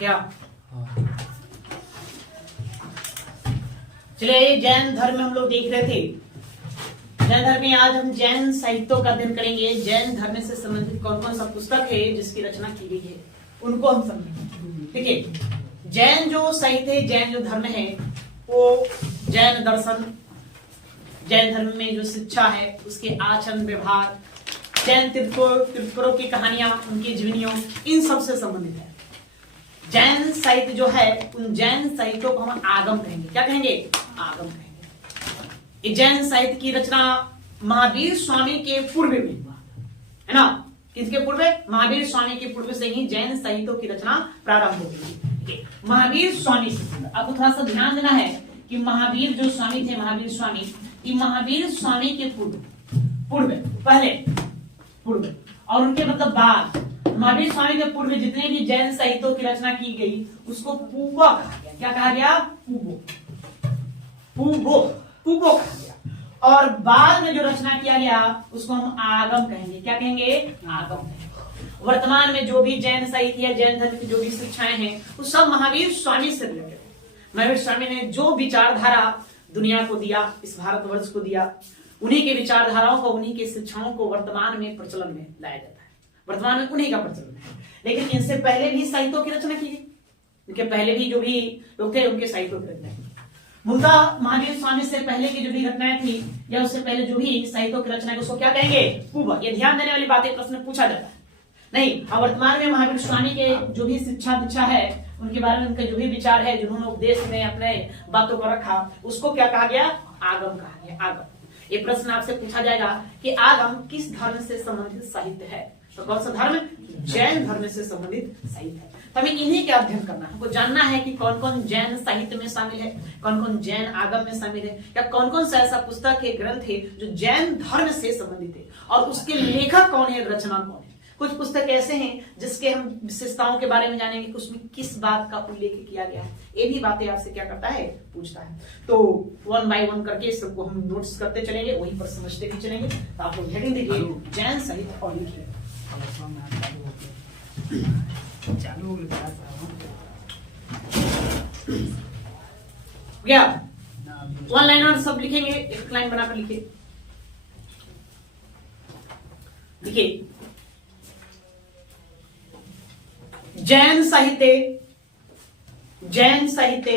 क्या? चलिए जैन धर्म में हम लोग देख रहे थे। जैन धर्म में आज हम जैन साहित्यों का अध्ययन करेंगे। जैन धर्म से संबंधित कौन कौन सा पुस्तक है जिसकी रचना की गई है उनको हम समझेंगे। ठीक है, जैन जो साहित्य है, जैन जो धर्म है वो जैन दर्शन, जैन धर्म में जो शिक्षा है उसके आचरण व्यवहार, जैन तीर्थंकरों की कहानियां, उनकी जीवनियों, इन सब से संबंधित है। जैन साहित्य जो है उन जैन साहित्यों को हम आगम कहेंगे। क्या कहेंगे? आगम कहेंगे। ये जैन साहित्य की रचना महावीर स्वामी के पूर्व में हुआ है ना। किसके पूर्व? महावीर स्वामी के पूर्व से ही जैन साहित्यों की रचना प्रारंभ हो गई। महावीर स्वामी से आपको थोड़ा सा ध्यान देना है कि महावीर जो स्वामी थे, महावीर स्वामी के पूर्व और उनके मतलब बाद, महावीर स्वामी के पूर्व जितने भी जैन साहित्यों की रचना की गई उसको पूर्व कहा गया। क्या कहा गया? पूर्व कहा गया। और बाद में जो रचना किया गया उसको हम आगम कहेंगे। क्या कहेंगे? आगम कहेंगे। वर्तमान में जो भी जैन साहित्य या जैन धर्म की जो भी शिक्षाएं हैं वो सब महावीर स्वामी से रिलेटेड है। महावीर स्वामी ने जो विचारधारा दुनिया को दिया, इस भारतवर्ष को दिया, उन्हीं के विचारधाराओं को, उन्हीं के शिक्षाओं को वर्तमान में प्रचलन में लाया जाता है। वर्तमान में उन्हीं का प्रचलन है। लेकिन इनसे पहले भी साहित्यों की रचना की गई। इनके पहले भी जो भी लोग थे उनके साहित्यों की रचना की। मुद्दा महावीर स्वामी से पहले की जो भी घटनाएं थी या उससे पहले जो भी साहित्यों की रचना उसको क्या कहेंगे? पूर्व। ये ध्यान देने वाली बातें प्रश्न पूछा जाता है। नहीं, वर्तमान में महावीर स्वामी के जो भी शिक्षा दीक्षा है, उनके बारे में उनके जो भी विचार है, जिन्होंने उपदेश में अपने बातों को रखा, उसको क्या कहा गया? आगम कहा गया। आगम। ये प्रश्न आपसे पूछा जाएगा कि आगम किस धर्म से संबंधित साहित्य है? तो कौन सा धर्म? जैन धर्म से संबंधित साहित्य है। तो हमें इन्हीं का अध्ययन करना है। हमको जानना है कि कौन कौन जैन साहित्य में शामिल है, कौन कौन जैन आगम में शामिल है, या कौन कौन सा ऐसा पुस्तक है, ग्रंथ है जो जैन धर्म से संबंधित है और उसके लेखक कौन है, रचना कौन है। कुछ पुस्तक ऐसे हैं जिसके हम विशेषताओं के बारे में जानेंगे, उसमें किस बात का उल्लेख किया गया है। ये भी बातें आपसे क्या करता है? पूछता है। तो वन बाय वन करके सबको हम नोट्स करते चलेंगे, वहीं पर समझते भी चलेंगे। तो आप लोग हेडिंग दीजिए जैन साहित्य और लिखिए। चालू गया वन लाइनर सब लिखेंगे, एक लाइन बनाकर लिखिए। देखिए, जैन साहित्य जैन साहित्य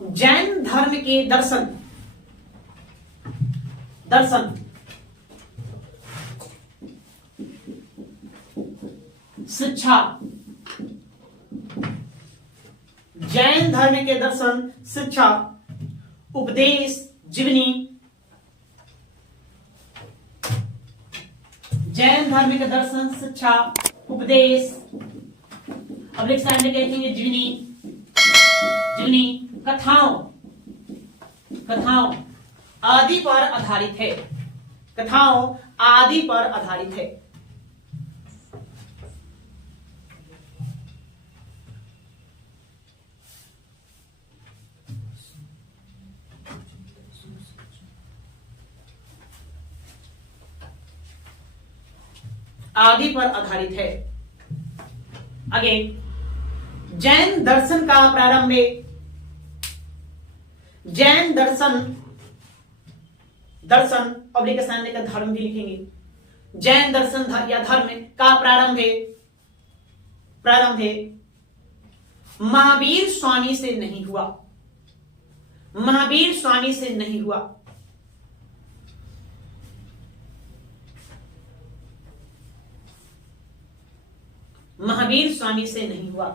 जैन धर्म के दर्शन शिक्षा, जैन धर्म के दर्शन, शिक्षा, उपदेश, जीवनी, जैन धर्म के दर्शन, शिक्षा, उपदेश, अब लिख सामने कहेंगे जीवनी, कथाओं आदि पर आधारित है। कथाओं आदि पर आधारित है। आदि पर आधारित है। आगे, जैन दर्शन का प्रारंभ है। जैन दर्शन पब्लिक के सामने का धर्म भी लिखेंगे। जैन दर्शन या धर्म का प्रारंभ है महावीर स्वामी से नहीं हुआ। महावीर स्वामी से नहीं हुआ। महावीर स्वामी से नहीं हुआ।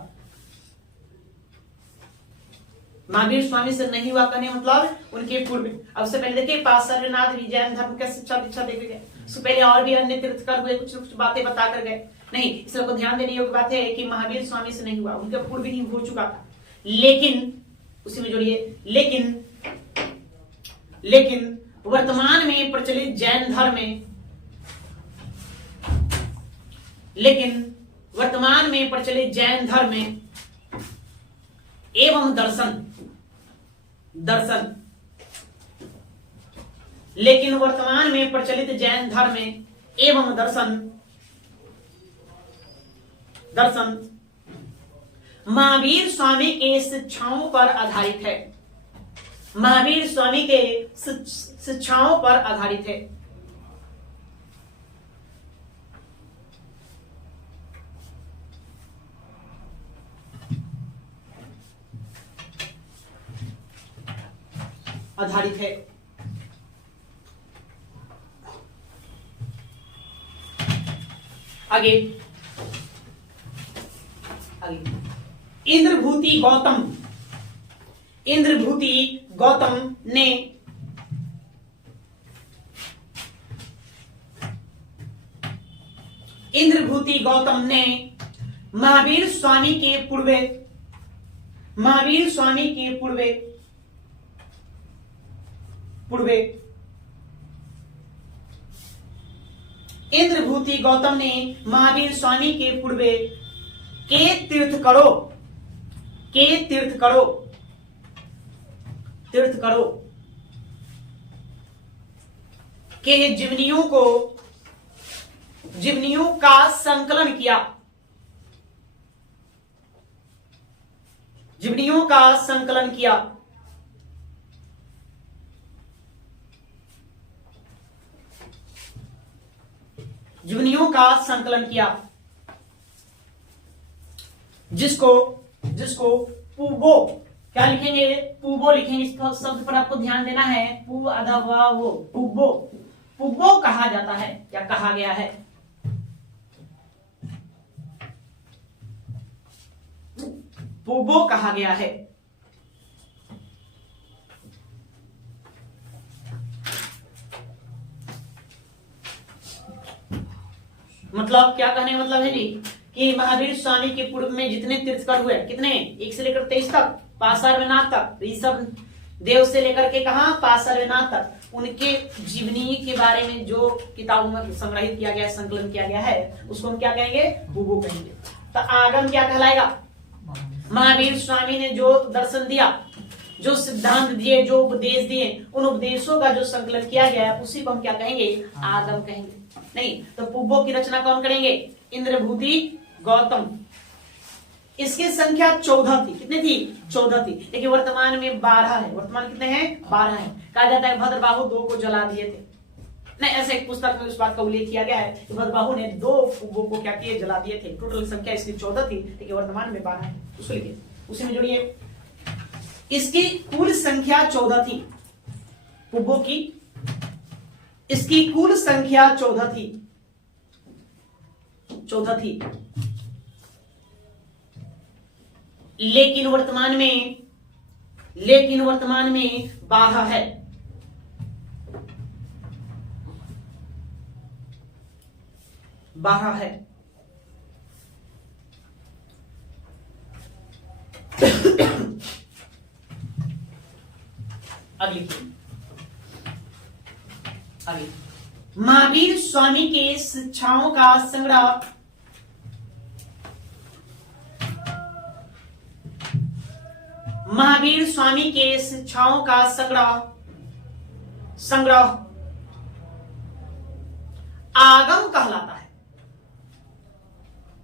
महावीर स्वामी से नहीं हुआ कहने मतलब उनके पूर्व। अब से पहले देखिए पार्श्वनाथ भी जैन धर्म का शिक्षा दीक्षा देके गए। उससे पहले और भी अन्य तीर्थकर हुए, कुछ बातें बता कर गए। नहीं, इस लोग को ध्यान देने योग्य बात है कि महावीर स्वामी से नहीं हुआ, उनके पूर्व ही हो चुका था। लेकिन उसी में जोड़िए, लेकिन वर्तमान में प्रचलित जैन धर्म में, लेकिन वर्तमान में प्रचलित जैन धर्म में एवं दर्शन लेकिन वर्तमान में प्रचलित जैन धर्म एवं दर्शन महावीर स्वामी के शिक्षाओं पर आधारित है। महावीर स्वामी के शिक्षाओं पर आधारित है। आधारित है। आगे इंद्रभूति गौतम ने महावीर स्वामी के पूर्वे इंद्रभूति गौतम ने महावीर स्वामी के पूर्वे के तीर्थकरों के जीवनियों का संकलन किया। जीवनियों का संकलन किया। जीवनियों का संकलन किया जिसको पूबो, क्या लिखेंगे? पूबो लिखेंगे। इस शब्द पर आपको ध्यान देना है। पू अथवा वो पूबो कहा जाता है या कहा गया है। पूबो कहा गया है। मतलब क्या कहने का मतलब है जी कि महावीर स्वामी के पूर्व में जितने तीर्थकर हुए, कितने, 1 से लेकर 23 तक, पार्श्वनाथ तक, ऋषभ देव से लेकर के कहा पार्श्वनाथ तक, उनके जीवनी के बारे में जो किताबों में संग्रहित किया गया, संकलन किया गया है, उसको हम क्या कहेंगे? पूबो कहेंगे। तो आगम क्या कहलाएगा? महावीर स्वामी ने जो दर्शन दिया, जो सिद्धांत दिए, जो उपदेश दिए, उन उपदेशों का जो संकलन किया गया है, उसी को हम क्या कहेंगे? आगम कहेंगे। नहीं तो पूबो की रचना कौन करेंगे? इंद्रभूति गौतम। इसकी संख्या 14 थी। कितनी थी? 14 थी। लेकिन वर्तमान में 12 है। वर्तमान कितने हैं? 12 है। कहा जाता है भद्रबाहु 2 को जला दिए थे। नहीं, ऐसे एक पुस्तक में उस बात का उल्लेख किया गया है कि भद्रबाहु ने 2 पूबो को क्या किए? जला दिए थे। टोटल संख्या इसकी 14 थी, लेकिन वर्तमान में 12 है। उसको लिखिए, उसी में जोड़िए। इसकी कुल संख्या 14 थी पूबो की। इसकी कुल संख्या 14 थी। लेकिन वर्तमान में 12 है। अगली महावीर स्वामी के शिक्षाओं का संग्रह आगम कहलाता है।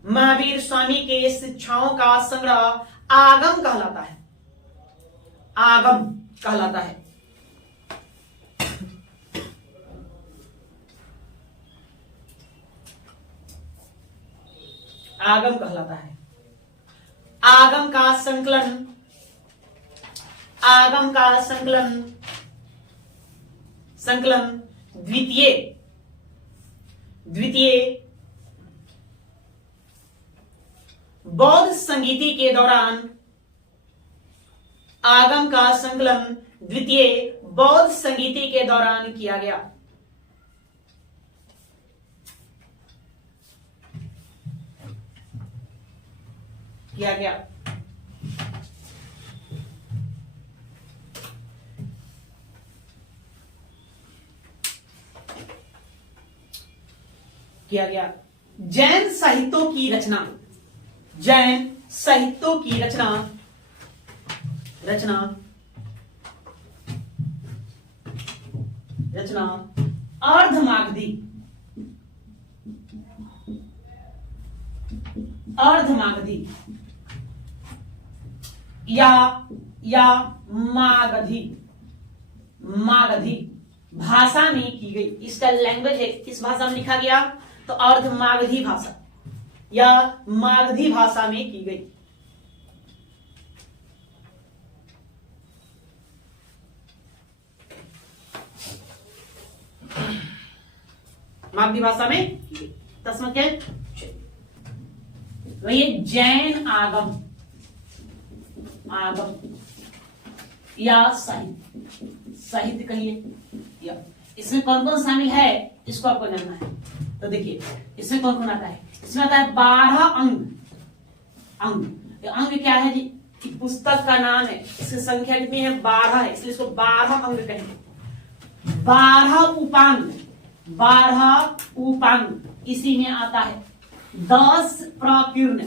महावीर स्वामी के शिक्षाओं का संग्रह आगम कहलाता है। आगम कहलाता है। आगम कहलाता है। आगम का संकलन द्वितीय बौद्ध संगीति के दौरान आगम का संकलन द्वितीय बौद्ध संगीति के दौरान किया गया। किया गया। जैन साहित्यों की रचना रचना अर्धमागधी, अर्धमागधी या मागधी, मागधी भाषा में की गई। इसका लैंग्वेज है, किस भाषा में लिखा गया? तो अर्धमागधी भाषा या मागधी भाषा में की गई। मागधी भाषा में की गई। तस्मत क्या है? वही जैन आगम, आगम या साहित्य, साहित्य कहिए या। इसमें कौन कौन शामिल है इसको आपको जानना है। तो देखिए इसमें कौन कौन आता है। इसमें आता है 12 अंग। अंग, ये अंग क्या है जी? कि पुस्तक का नाम है, इसकी संख्या कितनी है? 12 है, इसलिए इसको 12 अंग कहेंगे। 12 उपांग, 12 उपांग इसी में आता है। 10 प्रकीर्ण,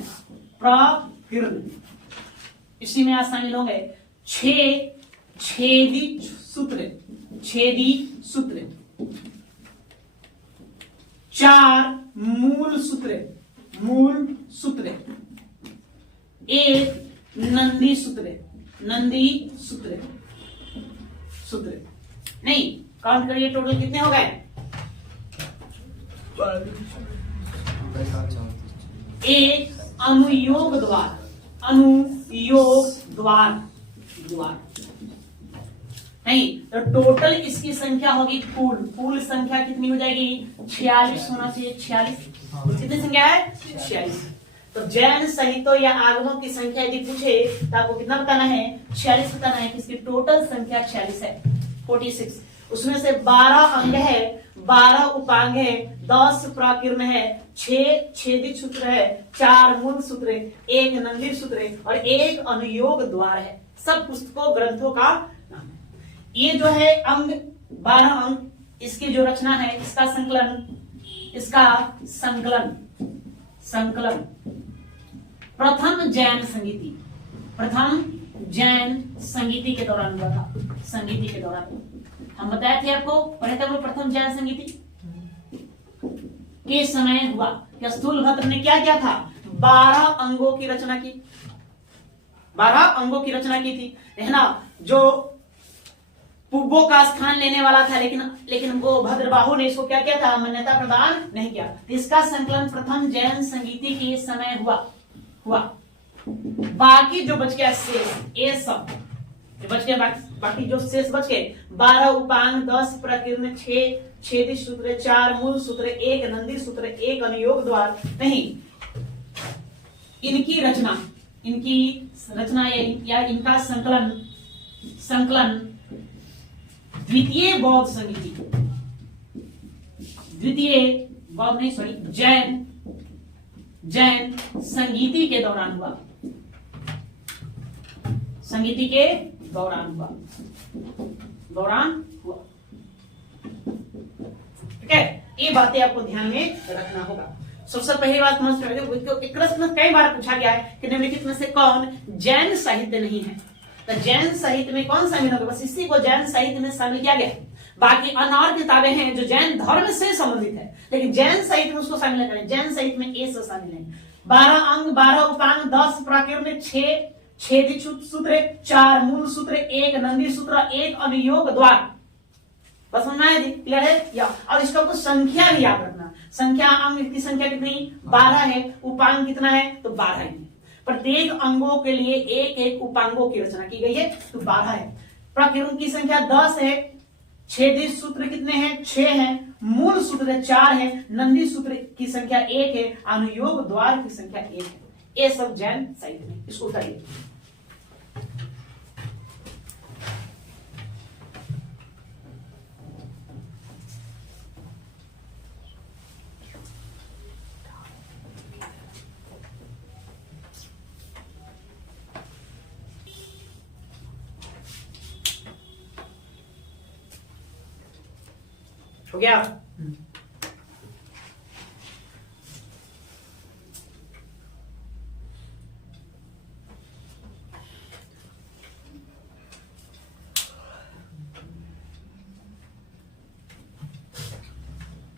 प्रकीर्ण इसी में आज शामिल होंगे। 6 छेदी सूत्र, छेदी सूत्र। 4 मूल सूत्र, मूल सूत्र। 1 नंदी सूत्र, नंदी सूत्र, सूत्र। नहीं, काउंट करिए टोटल कितने हो गए? 1 अनुयोग द्वार, अनुयोग द्वार, द्वार। नहीं तो टोटल इसकी संख्या होगी कुल, कुल संख्या कितनी हो जाएगी? 46 होना चाहिए। 46 कितनी संख्या है? 46। तो जैन साहित्य या आगमों की संख्या यदि पूछे तो आपको कितना बताना है? 46 बताना है। इसकी टोटल संख्या 46 है, 46। उसमें से 12 अंग है, 12 उपांग है, 10 प्रकीर्ण है, 6 छेदित सूत्र है, 4 मूल सूत्र, 1 नंदी सूत्र और 1 अनुयोग द्वार है। सब पुस्तकों ग्रंथों का नाम है। ये जो है अंग 12 अंग, इसकी जो रचना है, इसका संकलन, इसका संकलन, संकलन प्रथम जैन संगीति, प्रथम जैन संगीति के दौरान हुआ था। संगीति के दौरान हम बताए थे आपको, पढ़े थे वो प्रथम जैन संगीति के समय हुआ। क्या स्थूलभद्र ने क्या किया था? 12 अंगों की रचना की, 12 अंगों की रचना की थी, है ना। जो पुब्बो का स्थान लेने वाला था, लेकिन वो भद्रबाहु ने इसको क्या किया था? मान्यता प्रदान नहीं किया। इसका संकलन प्रथम जैन संगीति के समय हुआ। बाकी जो बच गया शेष, ये सब बच गया, बाकी जो शेष बच गए 12 उपांग, 10 प्रकीर्ण, 6 छेदी सूत्र, 4 मूल सूत्र, 1 नंदी सूत्र, 1 अनुयोग द्वार। नहीं, इनकी रचना या इनका संकलन द्वितीय बौद्ध संगीति, द्वितीय बौद्ध नहीं सॉरी जैन संगीति के दौरान हुआ। संगीति के दौरान हुआ। ठीक है, ये बातें आपको ध्यान में रखना होगा। सबसे पहली बात एक प्रश्न कई बार पूछा गया है कि निम्नलिखित में से कौन जैन साहित्य नहीं है? तो जैन साहित्य में कौन शामिल होगा? बस इसी को जैन साहित्य में शामिल किया गया। बाकी अन्य और किताबें हैं जो जैन धर्म से संबंधित है, लेकिन जैन साहित्य में उसको शामिल नहीं करें। जैन साहित्य में ये सब शामिल है। 12 अंग, 12 उपांग, 10 प्रकीर्ण, 6 छेदित सूत्र, 4 मूल सूत्र, 1 नंदी सूत्र, 1 अनुयोग द्वार। बस समझना है, क्लियर है? या और इसका कुछ संख्या भी याद रखना। संख्या, अंग की संख्या कितनी? 12 है। उपांग कितना है? तो 12 है। प्रत्येक अंगों के लिए एक एक उपांगों की रचना की गई है, तो 12 है। प्रकीर्ण की संख्या 10 है। छेदित सूत्र कितने हैं? 6 हैं। मूल सूत्र 4 है। नंदी सूत्र की संख्या 1 है। अनुयोग द्वार की संख्या 1 है। ये सब जैन साहित्य में। इसको उतारिए। हो गया?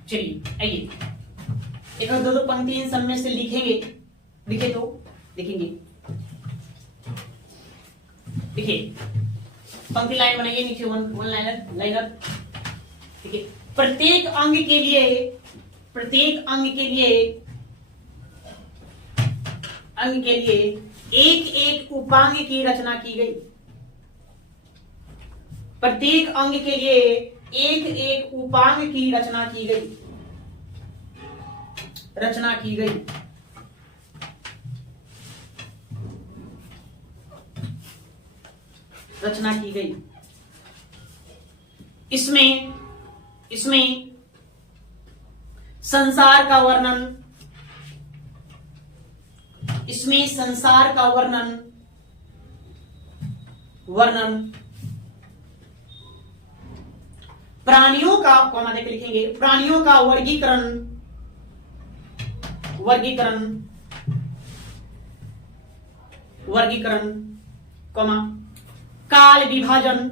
चलिए आइए एक और दो पंक्ति इन सब में से लिखेंगे। लिखे तो लिखेंगे, देखिए पंक्ति लाइन बनाइए नीचे, वन लाइनर लाइनर। देखिए प्रत्येक अंग के लिए एक एक उपांग की रचना की गई। प्रत्येक अंग के लिए एक एक उपांग की रचना की गई। इसमें संसार का वर्णन प्राणियों का कॉमा देकर लिखेंगे, प्राणियों का वर्गीकरण कॉमा काल विभाजन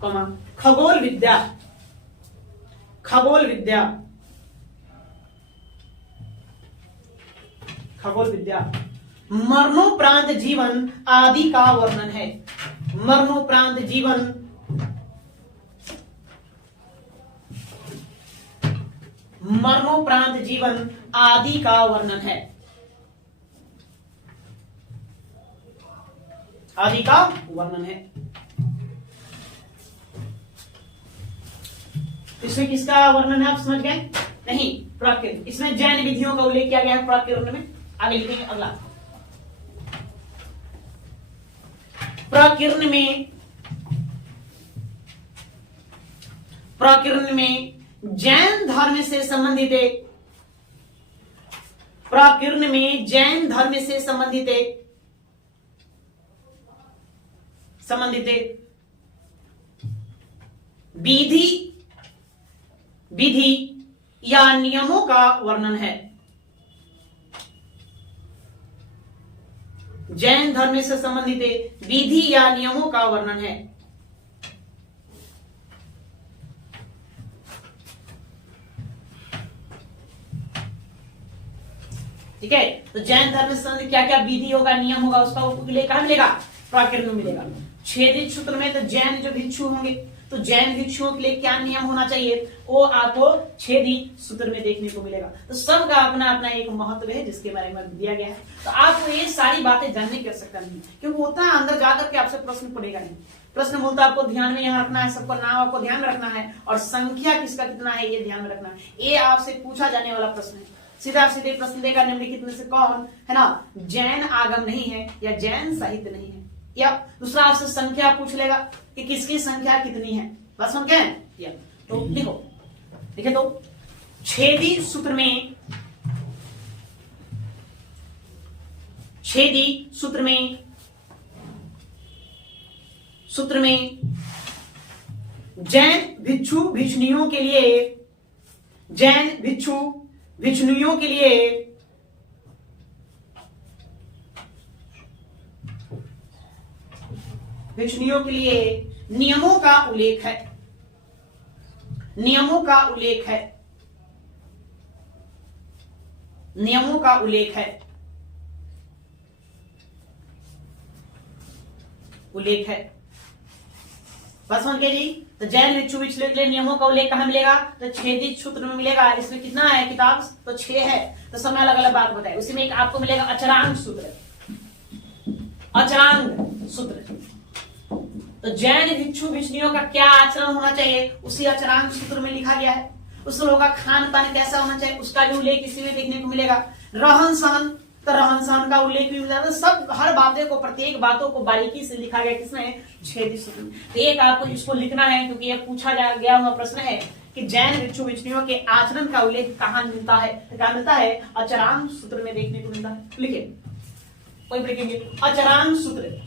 कॉमा खगोल विद्या मरणोपरांत जीवन आदि का वर्णन है। मरणोपरांत जीवन आदि का वर्णन है। इसमें किसका वर्णन है आप समझ गए? नहीं, प्राकृत। इसमें जैन विधियों का उल्लेख किया गया है प्राकृत में। आगे लिखेंगे अगला, प्राकृत में जैन धर्म से संबंधित विधि या नियमों का वर्णन है। जैन धर्म से संबंधित विधि या नियमों का वर्णन है। ठीक है, तो जैन धर्म से संबंधित क्या क्या विधि होगा, नियम होगा, उसका उल्लेख कहां मिलेगा? प्राकृत में मिलेगा। छेदित सूत्र में तो जैन जो भिक्षु होंगे, तो जैन भिक्षुओं के लिए क्या नियम होना चाहिए वो आपको छेदित सूत्र में देखने को मिलेगा। तो सबका अपना अपना एक महत्व है जिसके बारे में दिया गया है। तो आपको ये सारी बातें जानने की आवश्यकता नहीं, क्योंकि उतना अंदर जाकर के आपसे प्रश्न पड़ेगा नहीं। प्रश्न बोलता आपको ध्यान में यहाँ रखना है, सबका नाम आपको ध्यान में रखना है और संख्या किसका कितना है ये ध्यान में रखना है। ये आपसे पूछा जाने वाला प्रश्न है। सीधा सीधे प्रश्न देगा निम्नलिखित में से कौन है ना जैन आगम नहीं है या जैन साहित्य नहीं है। या दूसरा आपसे संख्या पूछ लेगा कि किसकी संख्या कितनी है, बस हम क्या है या तो देखो देखिए तो छेदी सूत्र में जैन भिक्षु भिक्षुणियों के लिए नियमों का उल्लेख है। बस समझ गए जी। तो जैन भिक्षु भिक्षुओं के लिए नियमों का उल्लेख कहां मिलेगा? तो छेदित सूत्र में मिलेगा। इसमें कितना है किताब? तो 6 है। तो समय अलग अलग बात बताए। उसी में एक आपको मिलेगा अचरांग सूत्र। तो जैन भिक्षु भिक्षुणियों का क्या आचरण होना चाहिए उसी अचरांग सूत्र में लिखा गया है। उस लोगों का खान पान कैसा होना चाहिए उसका भी उल्लेख इसी में देखने को मिलेगा। रहन सहन, तो रहन सहन का उल्लेख भी मिलेगा। सब हर बातें को प्रत्येक बातों को बारीकी से लिखा गया किसमें? छेदित सूत्र में। तो एक आपको इसको लिखना है क्योंकि यह पूछा गया हुआ प्रश्न है कि जैन भिक्षु भिक्षुणियों के आचरण का उल्लेख कहां मिलता है? तो क्या मिलता है? अचरांग सूत्र में देखने को मिलता है। लिखे कोई लिखेंगे अचरांग सूत्र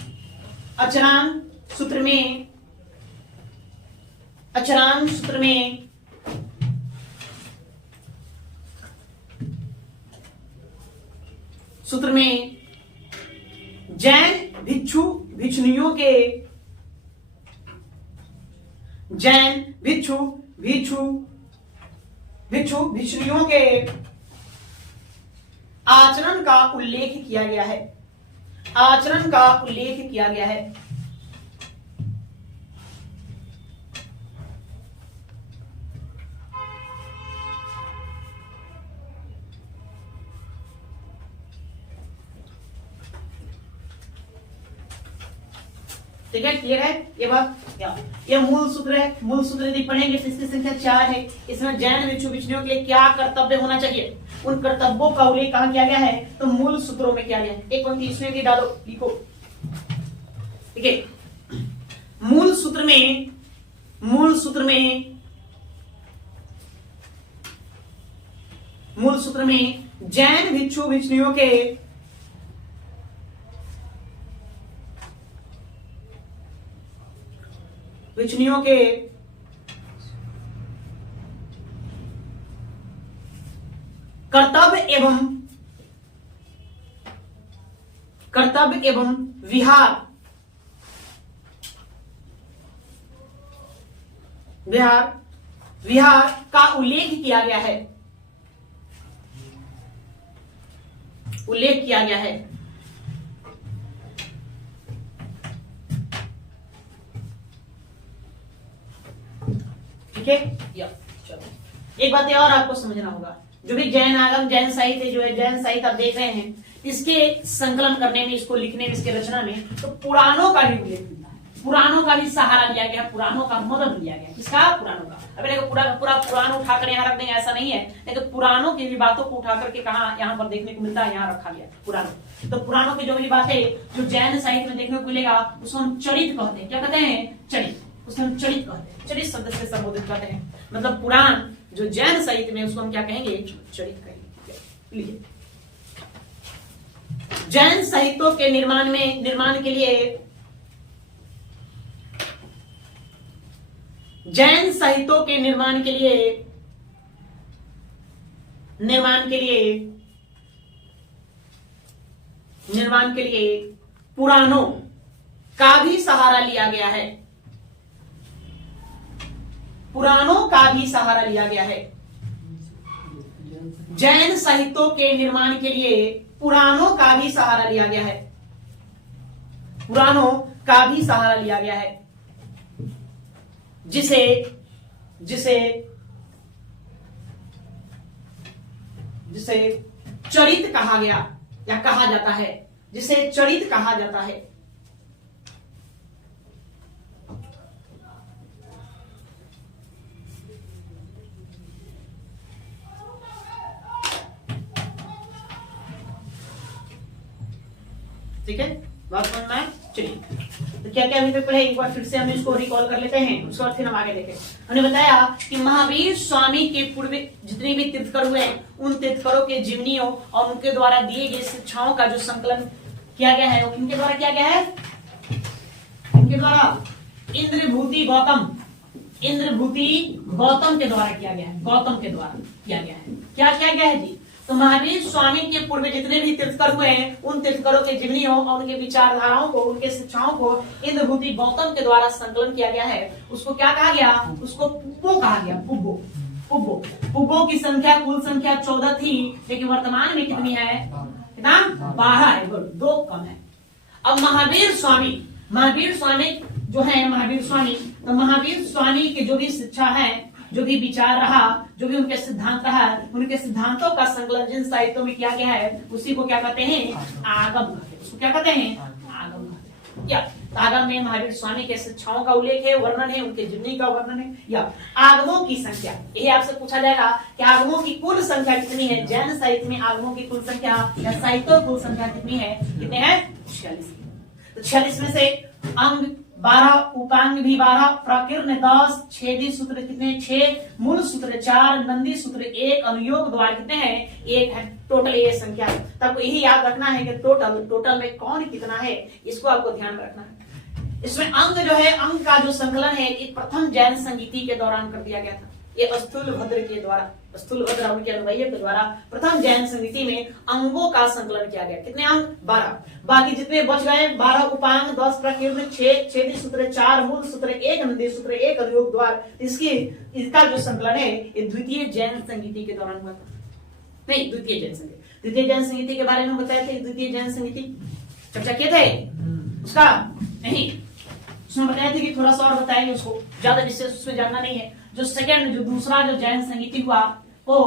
में जैन भिक्षु भिक्षुनियों के जैन भिक्षु भिक्षु भिक्षु भिक्षुनियों के आचरण का उल्लेख किया गया है। आचरण का उल्लेख किया गया है। ठीक है, क्लियर है ये बात? ये मूल सूत्र है। मूल सूत्र यदि पढ़ेंगे तो इसकी संख्या 4 है। इसमें जैन भिक्षु भिक्षुनियों के लिए क्या कर्तव्य होना चाहिए, उन कर्तव्यों का उल्लेख कहां किया गया है, तो मूल सूत्रों में किया गया है। एक पंक्ति इसमें भी डालो, लिखो। ठीक है, मूल सूत्र में जैन भिक्षु भिक्षुनियों के कर्तव्य एवं विहार का उल्लेख किया गया है। ठीक है, चलो एक बात और आपको समझना होगा। जो भी जैन आगम जैन साहित्य जो है, जैन साहित्य आप देख रहे हैं, इसके संकलन करने में, इसको लिखने में, इसके रचना में तो पुराणों का भी उल्लेख मिलता है। पुराणों का भी सहारा लिया गया, पुराणों का मदद लिया गया। किसका? पुराणों का। अभी देखो पूरा पुराण उठाकर यहाँ रख देंगे ऐसा नहीं है, लेकिन पुराणों की भी बातों को उठा करके कहा यहाँ पर देखने को मिलता है, यहाँ रखा गया पुराणों। तो पुराणों की जो भी बातें जो जैन साहित्य में देखने को मिलेगा उसको हम चरित कहते हैं। क्या कहते हैं? चरित। उसको हम चरित कहते हैं, चरित शब्द से संबोधित करते हैं। मतलब पुराण जो जैन साहित्य में उसको हम क्या कहेंगे? चरित कहेंगे। लीजिए, जैन साहित्यों के निर्माण के लिए जैन साहित्यों के निर्माण के लिए पुराणों का भी सहारा लिया गया है। पुराणों का भी सहारा लिया गया है। जैन साहित्यों के निर्माण के लिए पुराणों का भी सहारा लिया गया है। पुराणों का भी सहारा लिया गया है, जिसे चरित कहा गया या कहा जाता है, जिसे चरित कहा जाता है। ठीक है, बात समझ में आए? चलिए, तो क्या क्या अभी तक पढ़े, एक बार फिर से हम इसको रिकॉल कर लेते हैं, उसके बाद फिर हम आगे देखें। हमने बताया कि महावीर स्वामी के पूर्व जितने भी तीर्थकर हुए उन तीर्थकरों के जीवनियों और उनके द्वारा दिए गए शिक्षाओं का जो संकलन किया गया है वो किनके द्वारा किया गया है? इनके द्वारा इंद्रभूति गौतम के द्वारा किया गया है। गौतम के द्वारा किया गया है। क्या किया गया है जी? तो महावीर स्वामी के पूर्व जितने भी तीर्थकर हुए हैं उन तीर्थकरों के जीवनियों और उनके विचारधाराओं को, उनके शिक्षाओं को इंद्रभूति गौतम के द्वारा संकलन किया गया है। उसको क्या कहा गया? उसको पुब्बो कहा गया। पुब्बो की संख्या, कुल संख्या 14 थी, लेकिन वर्तमान में कितनी है? कितना? 12 है, 2 कम है। अब महावीर स्वामी जो है, तो महावीर स्वामी के जो भी शिक्षा है, जो भी विचार रहा, जो भी उनके सिद्धांत रहा, उनके सिद्धांतों का संकलन जिन साहित्यों में किया गया है उसी को क्या कहते हैं? आगम कहते हैं। उसको क्या कहते हैं? आगम कहते हैं। या आगम में महावीर स्वामी के शिक्षाओं का उल्लेख है, वर्णन है, उनके जीवनी का वर्णन है। या आगमों की संख्या, यही आपसे पूछा जाएगा कि आगमों की कुल संख्या कितनी है? जैन साहित्य में आगमों की कुल संख्या या साहित्यों कुल संख्या कितनी है? कितने हैं? 46। तो 46 में से अंग 12, उपांग भी 12, प्रकीर्ण 10, छेदी सूत्र कितने? 6, मूल सूत्र 4, नंदी सूत्र 1, अनुयोग द्वार कितने हैं? 1 है। टोटल ये संख्या है। तो आपको यही याद रखना है कि टोटल में कौन कितना है, इसको आपको ध्यान में रखना है। इसमें अंग जो है, अंग का जो संकलन है, ये प्रथम जैन संगीति के दौरान कर दिया गया था। ये स्थूल भद्र के द्वारा स्थूल भद्र राहुल के अनुयायी के द्वारा प्रथम जैन संहिता में अंगों का संकलन किया गया। कितने अंग? 12। बाकी जितने बच गए 12 उपांग, 10 प्रकीर्णन, 6 छेदी सूत्र, 4 मूल सूत्र, 1 नंदी सूत्र, 1 अनुयोग द्वार, इसका जो संकलन है ये द्वितीय जैन संहिता के दौरान हुआ था। नहीं, द्वितीय जैन संहिता। द्वितीय जैन संहिता के बारे में बताए थे, द्वितीय जैन संहिता चर्चा किए थे उसका? नहीं, उसमें बताया थे कि थोड़ा सा और बताएंगे, उसको ज्यादा विशेष उसमें जानना नहीं है। जो सेकंड, जो दूसरा जो जैन संहिता हुआ वो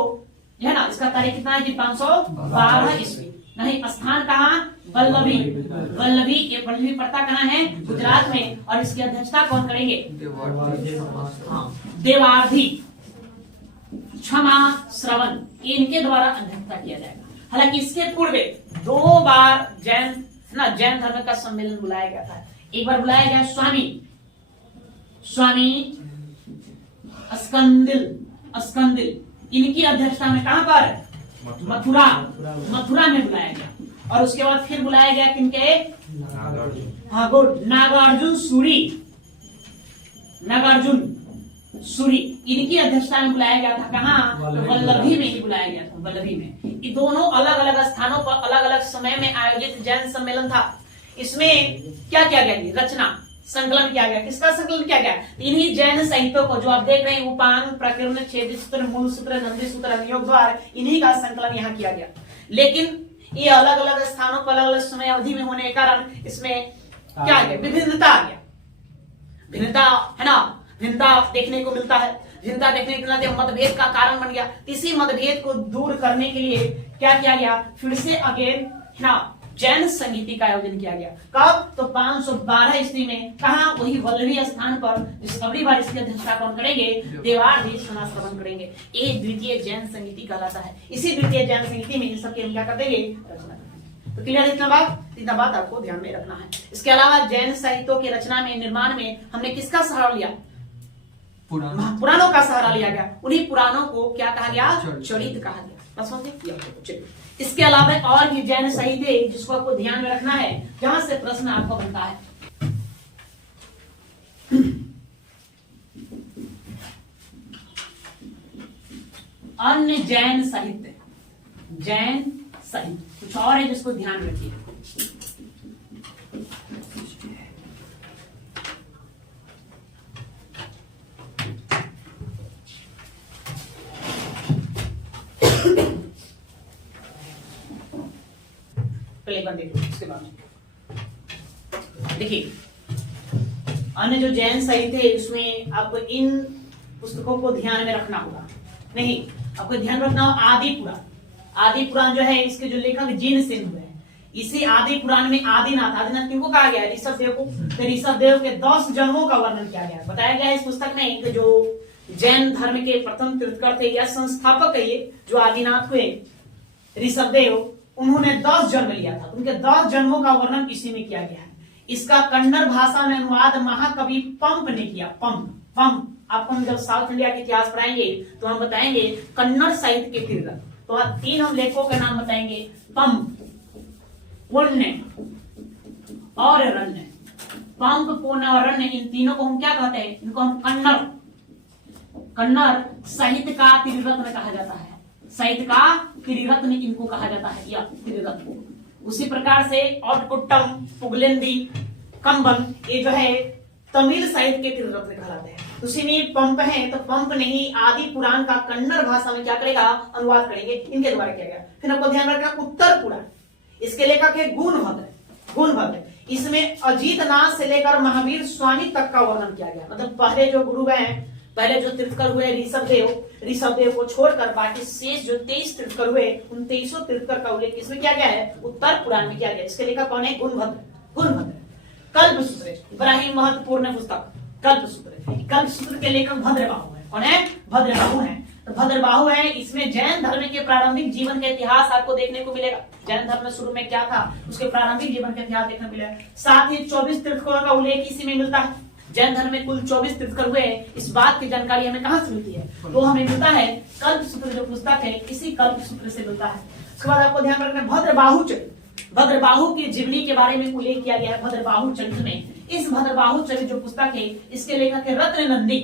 है ना, इसका तारीख कितना है जी? 512 ईस्वी। नहीं, स्थान कहाँ? वल्लभी। वल्लभी, ये वल्लभी पड़ता कहाँ है? गुजरात में। और इसकी अध्यक्षता कौन करेंगे? देवार्धी क्षमा श्रवण, इनके द्वारा अध्यक्षता किया जाएगा। हालांकि इसके पूर्व 2 बार जैन धर्म का सम्मेलन बुलाया गया था। एक बार बुलाया गया स्वामी अस्कंदिल, इनकी अध्यक्षता में। कहां पर? मथुरा में बुलाया गया। और उसके बाद फिर बुलाया गया किनके? नागार्जुन सूरी, इनकी अध्यक्षता में बुलाया गया था। कहाँ? वल्लभी में ही बुलाया गया था। वल्लभी में। ये दोनों अलग अलग स्थानों पर अलग अलग समय में आयोजित जैन सम्मेलन था। इसमें क्या किया गया? रचना संकलन किया गया। किसका संकलन किया गया? इन्हीं जैन साहित्यों को जो आप देख रहे हैं, उपांग, प्रकीर्णन, छेदी सूत्र, मूल सूत्र, नंदी सूत्र, अनुयोग द्वार, इन्हीं का संकलन यहाँ किया गया। लेकिन ये अलग अलग स्थानों पर अलग अलग समय अवधि में होने के कारण इसमें क्या आ गया? विभिन्नता आ गया। भिन्नता है ना, भिन्नता देखने को मिलता है। भिन्नता देखने के नाते मतभेद का कारण बन गया। इसी मतभेद को दूर करने के लिए क्या किया गया? फिर से अगेन है ना जैन संहिता का आयोजन किया गया। कब? तो 512 ईस्वी में। कहा? वही वल्लभी स्थान पर। जिस अगली बार इसकी अध्यक्षता कौन करेंगे? देवार्धी क्षमा श्रवण करेंगे। ये द्वितीय जैन संहिता कहलाता है। इसी द्वितीय जैन संहिता में इन सबकी हम क्या कर देंगे? रचना करेंगे। तो क्लियर? इतना बात आपको ध्यान में रखना है। इसके अलावा जैन साहित्यों की रचना में, निर्माण में हमने किसका सहारा लिया? पुराणों का सहारा लिया गया। उन्हीं पुराणों को क्या कहा गया? चरित कहा गया। बस चलिए, इसके अलावा और भी जैन साहित्य जिसको आपको ध्यान में रखना है, जहां से प्रश्न आपको बनता है। अन्य जैन साहित्य, कुछ और है जिसको ध्यान में रखिए। उसके बाद देखिए, अन्य जो जैन साहित्य है उसमें आपको इन पुस्तकों को ध्यान में रखना होगा। नहीं, आपको ध्यान रखना हो आदि पुराण जो है, इसके जो लेखक जिन सिंह हुए हैं। इसी आदि पुराण में आदिनाथ किनको कहा गया? ऋषभ देव को। तो ऋषभ देव के 10 जन्मों का वर्णन किया गया। बताया गया है इस पुस्तक में कि जो जैन धर्म के प्रथम तीर्थकर थे या संस्थापक है, ये जो आदिनाथ हुए ऋषभ देव, उन्होंने 10 जन्म लिया था। उनके 10 जन्मों का वर्णन इसी में किया गया है। इसका कन्नड़ भाषा में अनुवाद महाकवि पंप ने किया। पंप आपको हम जब साउथ इंडिया के इतिहास पढ़ाएंगे तो हम बताएंगे कन्नड़ साहित्य के तीर्थकर। तो 3 हम लेखकों के नाम बताएंगे, पंप, पुण्य और रण्य। पंप, पुण्य और रण्य, इन तीनों को हम क्या कहते हैं? इनको हम कन्नड़ साहित्य का त्रिरत्न कहा जाता है। साहित्य का त्रिरत्न इनको कहा जाता है, या त्रिरत्न। उसी प्रकार से औटकुट्टम, पुगलेंदी, कंबन, ये जो है तमिल साहित्य के त्रिरत्न कहलाते हैं। उसी में पंप है, तो पंप ने ही आदि पुराण का कन्नड़ भाषा में क्या करेगा? अनुवाद करेंगे, इनके द्वारा किया गया। फिर आपको ध्यान रखना उत्तर पुराण, इसके लेखक है गुणभद्र। इसमें अजीतनाथ से लेकर महावीर स्वामी तक का वर्णन किया गया। मतलब पहले जो गुरु हैं, पहले जो तीर्थकर हुए ऋषभ देव को छोड़कर बाकी शेष जो 23 तीर्थकर हुए, उन 23 तीर्थकर का उल्लेख इसमें क्या गया है? उत्तर पुराण में किया गया। इसके लेखक कौन है? गुणभद्र। कल्पसूत्र बड़ा ही महत्वपूर्ण पुस्तक, कल्पसूत्र के लेखक भद्रबाहु है। कौन है? भद्रबाहु है। तो भद्रबाहु है, इसमें जैन धर्म के प्रारंभिक जीवन का इतिहास आपको देखने को मिलेगा। जैन धर्म में शुरू में क्या था, उसके प्रारंभिक जीवन का इतिहास देखने को मिलेगा। साथ ही 24 तीर्थकरों का उल्लेख इसी में मिलता है। जैन धर्म में कुल 24 तीर्थकर हुए, इस बात की जानकारी हमें कहां से मिलती है? तो हमें मिलता है कल्पसूत्र जो पुस्तक है, इसी कल्पसूत्र से मिलता है। उसके बाद आपको ध्यान रखना भद्रबाहु की जीवनी के बारे में उल्लेख किया गया है भद्रबाहु चरित्र में। इस भद्रबाहु चरित्र जो पुस्तक है, इसके लेखक है रत्न नंदी।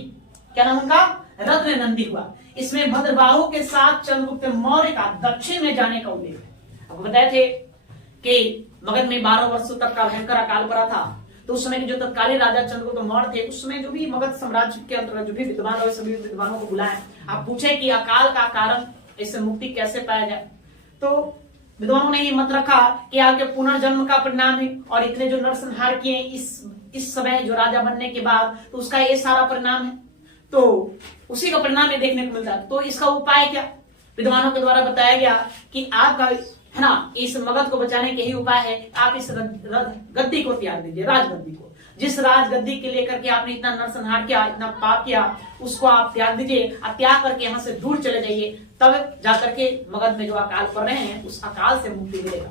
क्या नाम उनका? रत्न नंदी हुआ। इसमें भद्रबाहु के साथ चंद्रगुप्त मौर्य का दक्षिण में जाने का उल्लेख है। आपको बताए थे कि मगध में 12 वर्षों तक का भयंकर अकाल पड़ा था, तो उस समय के जो तत्कालीन राजा चंद्रगुप्त मौर्य थे, उस समय जो भी मगध साम्राज्य के अंतर्गत जो भी विद्वान हुए सभी विद्वानों को बुलाएं, आप पूछे कि अकाल का कारण, इससे मुक्ति कैसे पाया जाए, तो विद्वानों ने हिम्मत रखा कि आपके पुनर्जन्म का परिणाम है, और इतने जो नरसंहार किए इस समय जो राजा बनने के बाद, तो उसका ये सारा परिणाम है, तो उसी का परिणाम ये देखने को मिलता है। तो इसका उपाय क्या, विद्वानों के द्वारा बताया गया कि आपका है ना, इस मगध को बचाने के ही उपाय है, आप इस गद्दी को त्याग दीजिए, राजगद्दी को। जिस राजगद्दी के लेकर के आपने इतना नरसंहार किया, इतना पाप किया, उसको आप त्याग दीजिए। आप त्याग करके यहाँ से दूर चले जाइए, तब जाकर के मगध में जो अकाल पड़ रहे हैं उस अकाल से मुक्ति मिलेगा।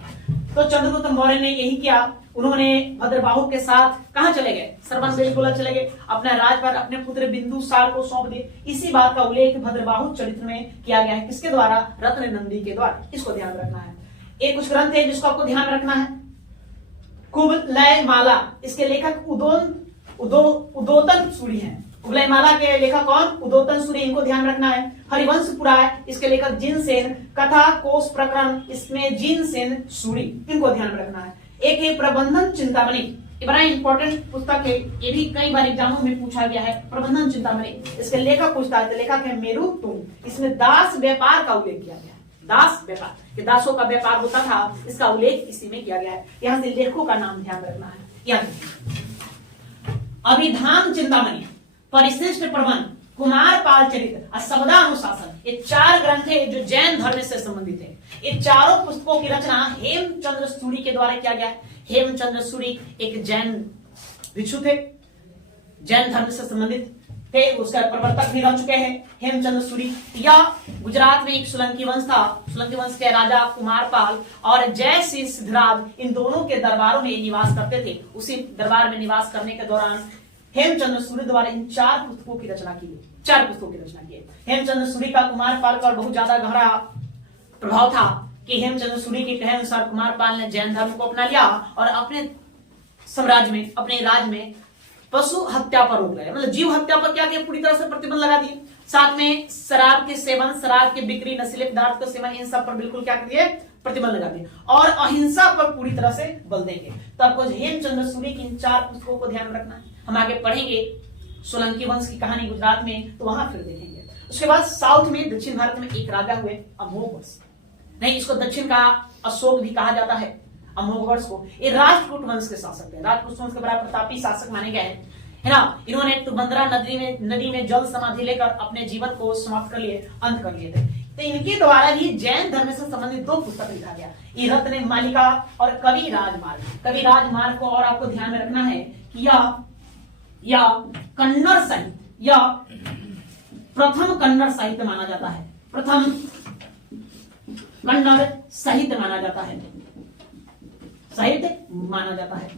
तो चंद्रगुप्त मौर्य ने यही किया। उन्होंने भद्रबाहु के साथ कहां चले गए, श्रवणबेलगोला चले गए, अपना राजपाट अपने पुत्र बिंदुसार को सौंप दिए। इसी बात का उल्लेख भद्रबाहु चरित्र में किया गया है। किसके द्वारा, रत्न नंदी के द्वारा। इसको ध्यान रखना है। एक कुछ ग्रंथ है जिसको आपको ध्यान रखना है, कुबलय माला। इसके लेखक उदोतन सूरी हैं। कुबलय माला के लेखक कौन, उदोतन सूरी, इनको ध्यान रखना है। हरिवंश पुराण, इसके लेखक जिनसेन। कथा कोश प्रकरण, इसमें जिनसेन सूरी, इनको ध्यान रखना है। एक है प्रबंधन चिंतामणि, ये बड़ा इंपॉर्टेंट पुस्तक है, ये भी कई बार एग्जामों में पूछा गया है। प्रबंधन चिंतामणि, इसके लेखक पूछता है, लेखक है मेरू तुंग। इसमें दास व्यापार का उल्लेख किया गया है। दास व्यापार, कि दासों का व्यापार होता था, इसका उल्लेख इसी में किया गया है। यहाँ से लेखकों का नाम ध्यान रखना है। याद अभिधान चिंतामणि, परिशिष्ट प्रबंध, कुमारपाल चरित्र और शब्दानुशासन, ये 4 ग्रंथ है जो जैन धर्म से संबंधित है। ये चारों पुस्तकों की रचना हेमचंद्र सूरी के द्वारा किया गया है। हेमचंद्र सूरी एक जैन भिक्षु थे, जैन धर्म से संबंधित थे, उसका प्रवर्तक भी रह चुके हैं हेमचंद्र सूरी। यह गुजरात में एक सोलंकी वंश था। सोलंकी वंश के राजा कुमारपाल और जय सिंह सिद्धराज, इन दोनों के दरबारों में निवास करते थे। उसी दरबार में निवास करने के दौरान हेमचंद्र सूरी द्वारा इन 4 पुस्तकों की रचना की गई। 4 पुस्तकों की रचना की। हेमचंद्र सूरी का कुमारपाल पर बहुत ज्यादा गहरा प्रभाव था कि हेमचंद्र सूरी के कहे अनुसार कुमारपाल ने जैन धर्म को अपना लिया और अपने साम्राज्य में, अपने राज्य में पशु हत्या पर रोक लगाया। मतलब जीव हत्या पर क्या किया, पूरी तरह से प्रतिबंध लगा दिए। साथ में शराब के सेवन, शराब की बिक्री, नशीले पदार्थ का सेवन, इन सब पर बिल्कुल क्या कर दिए, प्रतिबंध लगा दिए। और अहिंसा पर पूरी तरह से बल देंगे। तो आपको हेमचंद्र सूरी की इन 4 पुस्तकों को ध्यान रखना है। हम आगे पढ़ेंगे सोलंकी वंश की कहानी गुजरात में, तो वहां फिर देखेंगे। उसके बाद साउथ में, दक्षिण भारत में एक राजा हुए अमोघ वंश, नहीं इसको दक्षिण का अशोक भी कहा जाता है। अमोघ वंश को ये राजपूत वंश के शासक थे। राजपूत वंश के बड़ा प्रतापी शासक माने गए हैं, है ना। इन्होंने तुंगभद्रा नदी में जल समाधि लेकर अपने जीवन को समाप्त कर लिए, अंत कर लिए थे। तो इनके द्वारा भी जैन धर्म से संबंधित 2 पुस्तक लिखा गया, ये रत्न मालिका और कवि राजमार्ग। कवि राजमार्ग को और आपको ध्यान में रखना है कि या कन्नड़ साहित्य, या प्रथम कन्नड़ साहित्य माना जाता है। प्रथम कन्नड़ साहित्य माना जाता है, साहित्य माना जाता है।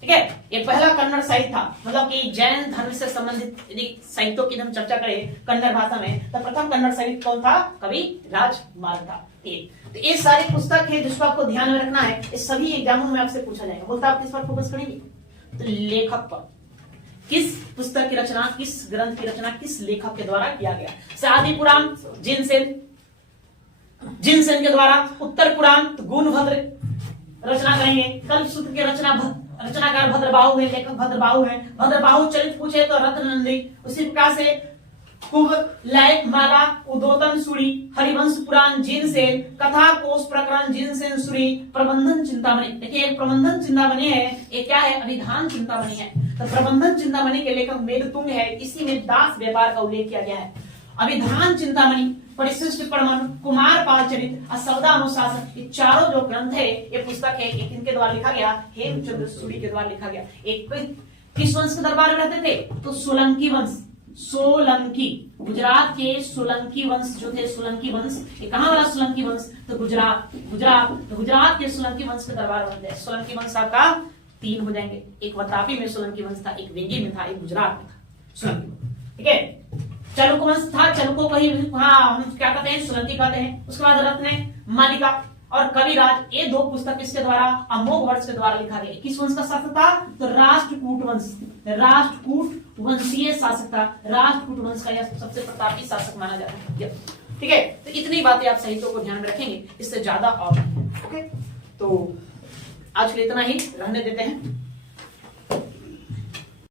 ठीक है, ये पहला कन्नड़ साहित्य था। मतलब कि जैन धर्म से संबंधित यदि साहित्यों की हम चर्चा करें कन्नड़ भाषा में, तो प्रथम कन्नड़ साहित्य कौन था, कवि राजमार्ग था। तो ये सारी पुस्तक है जिसको आपको ध्यान में रखना है। इस सभी एग्जामों में आपसे पूछा जाएगा। बोलता आप किस पर फोकस करेंगे, तो लेखक पर। किस पुस्तक की रचना, किस ग्रंथ की रचना किस लेखक के द्वारा किया गया। आदि पुराण जिनसेन के द्वारा, उत्तर पुराण गुणभद्र रचना करेंगे। कल्पसूत्र की रचनाकार भद्रबाहु है, लेखक भद्रबाहु है। भद्रबाहु चरित्र पूछे तो रत्न नंदी। उसी प्रकार से कुबलय माला उदोतन सूरी, हरिवंश पुराण जिनसेन, कथा कोश प्रकरण जिनसेन सूरी, प्रबंधन चिंतामणि। देखिए एक प्रबंधन चिंतामणि है, एक क्या है, अभिधान चिंतामणि है। तो प्रबंधन चिंतामणि के लेखक मेरुतुंग है। इसी में दास व्यापार का उल्लेख किया गया है। अभिधान चिंतामणि, परिशिष्ट प्रमाण, कुमारपाल चरित्र और शब्दानुशासन, ये चारों जो ग्रंथ है, ये पुस्तक है, एक इनके द्वारा लिखा गया, हेमचंद्र सूरी के द्वारा लिखा गया। एक किस वंश के दरबार में रहते थे, तो सोलंकी वंश। सोलंकी, गुजरात के सोलंकी वंश जो थे, सोलंकी वंश, ये कहां वाला सोलंकी वंश, तो गुजरात के सोलंकी वंश के दरबार बनते हैं। सोलंकी वंश आपका 3 हो जाएंगे। एक वतापी में सोलंकी वंश था, एक वेंगी में था, एक गुजरात में था सोलंकी। ठीक है, चलुक वंश था, चलुकों को ही हम क्या कहते हैं, सोलंकी कहते हैं। उसके बाद रत्न मालिका और कविराज, ये दो पुस्तक किसके द्वारा, अमोघ वर्ष के द्वारा लिखा गया। किस वंश का शासक था, तो राष्ट्रकूट वंश, राष्ट्रकूट वंशीय शासक था। राष्ट्रकूट वंश का यह सबसे प्रतापी शासक माना जाता है। ठीक है, तो इतनी बातें आप साहित्य को ध्यान में रखेंगे, इससे ज्यादा और नहीं है। ओके, तो आज के लिए इतना ही रहने देते हैं।